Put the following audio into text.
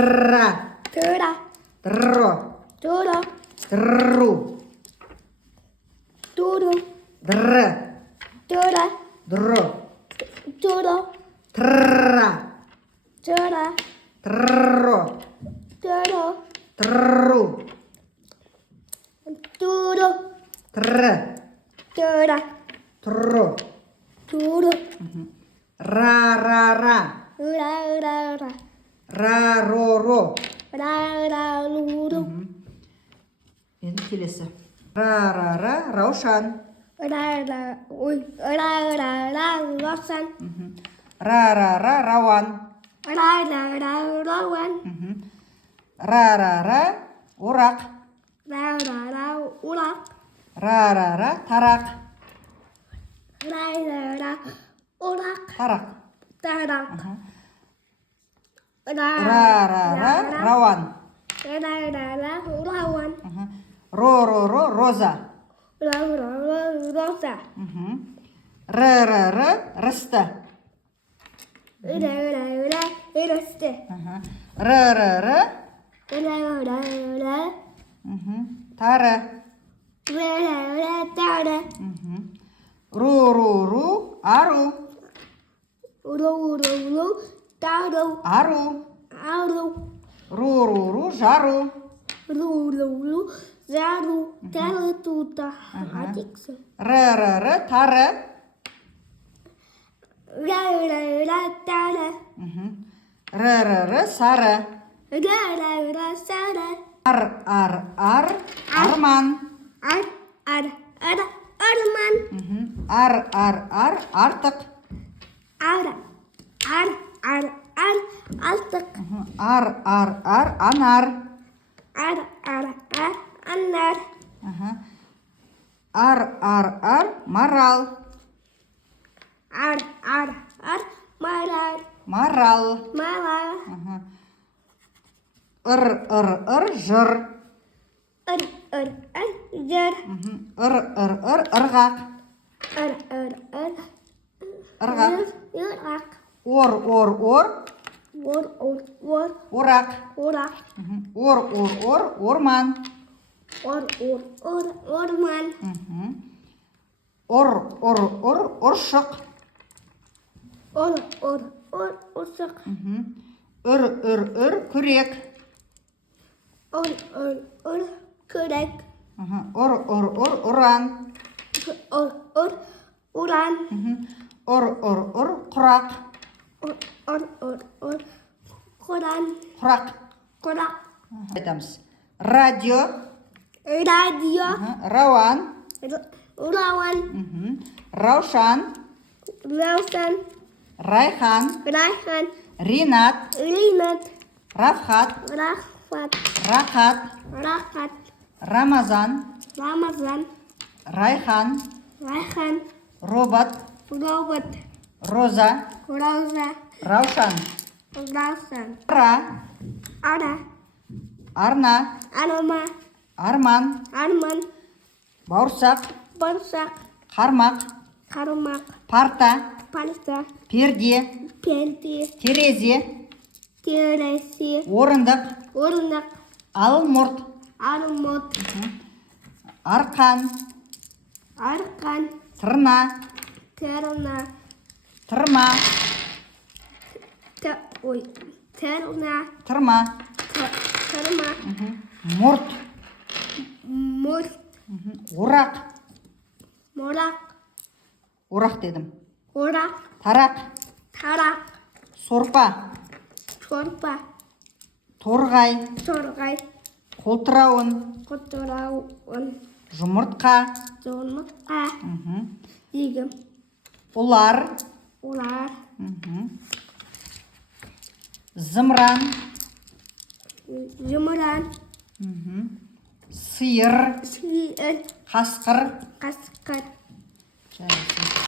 Тра. Тыра. Тро. Туро. Тру. Туру. Др. Тура. Дро. Туро. Тра. Тура. Тро. Туро. Тру. Туро. Тр. Тура. Тро. Туро. Ра. Ра. Ра. Ура. Ура. Ура. Ра. Ро. Ро. Ра. Ра. Луру. Енді келесі. Ра. Ра. Ра. Раушан. Ра. Ра. Ой. Ра. Ра. Ра. Лосан. Ра. Ра. Ра. Рауан. Ра. Ра. Ра. Рауан. Ра. Ра. Ра. Орақ. Ра. Ра. Ра. Урак. Ра. Ра. Ра. Тарақ. Ра. Ра. Ра. Урак. Тарақ. Тарак. Ра. Ра. Ра. Рауан. Ра. Ра. Ра. Рауан. Ро. Ро. Ро. Роза. Ра. Ра. Ра. Роза. Р. Р. Р. Рысты. Ра. Ра. Ра. Росте. Р. Р. Р. Ра. Ра. Ра. Тары. Ра. Ра. Ра. Тара. Ру. Ру. Ру. Ару. Ру. Ру. Ру. Тару. Ару. Ару. Ру. Ру. Ру. Жару. Ру. Ру. Ру. Зару. Тары тута. Атиксы. Р. Р. Р. Тары. Ра. Ра. Ра. Тара. Р. Р. Р. Сары. Ра. Ра. Ра. Сара. Ар. Ар. Ар. Арман. Ар. Ар. Ар. Арман. Ар. Ар. Ар. Артық. Ар. Ар. Ар. Ар. Алтык. Ар. Ар. Ар. Анар. Ар. Ар. Ар. Анар. Ар. Ар. Ар. Марал. Ар. Ар. Ар. Марар. Марал. Марар. Ыр. Ыр. Ыр. Жыр. Ыр. Ыр. Ыр. Жыр. Ыр. Ыр. Ыр. Ырғақ. Ыр. Ыр. Ыр. Ырғақ. Юрак. Ор. Ор. Ор. Ор. Ор. Ор. Орақ. Орак. Ор. Ор. Ор. Орман. Ор. Ор. Ор. Орман. Ор. Ор. Ор. Ұршық. Ор. Ор. Ор. Усык. Үр. Үр. Үр. Күрек. Ор. Ор. Ор. Күрек. Ор. Ор. Ор. Ұран. Ор. Ор. Уран. Ор. Ор. Ор. Құрақ. Ор. Ор. Ор. Ор. Құран. Құрақ. Құрақ. Айтамыз. Радио. Радио. Рауан. Рауан. Раушан. Раусан. Райхан. Райхан. Ринат. Ринат. Рафхат. Рахфат. Рахат. Рахат. Рамазан. Рамазан. Райхан. Райхан. Робот. Робот. Роза. Роза. Раушан. Раусан. Ара. Ара. Арна. Арма. Арман. Арман. Бауырсақ. Борсақ. Қармақ. Қармақ. Парта. Парса. Перде. Перде. Терезе. Терезе. Орындық. Орындық. Алмұрт. Армут. Арқан. Арқан. Тырна. Терна. Тырма. Ой. Терна. Тырма. Терма. Мұрт. Мұрт. Орақ. Морак. Орақ дедім. Орак. Тарақ. Тарак. Сорпа. Сорпа. Торғай. Торғай. Қолтырауын. Құтырауын. Жұмыртқа. Жұмыртқа. Егім. Ұлар. Улар. Зымыран. Жұмыран. Сиыр. Сиыр. Қасқыр. Қасқыр. Жарайсың.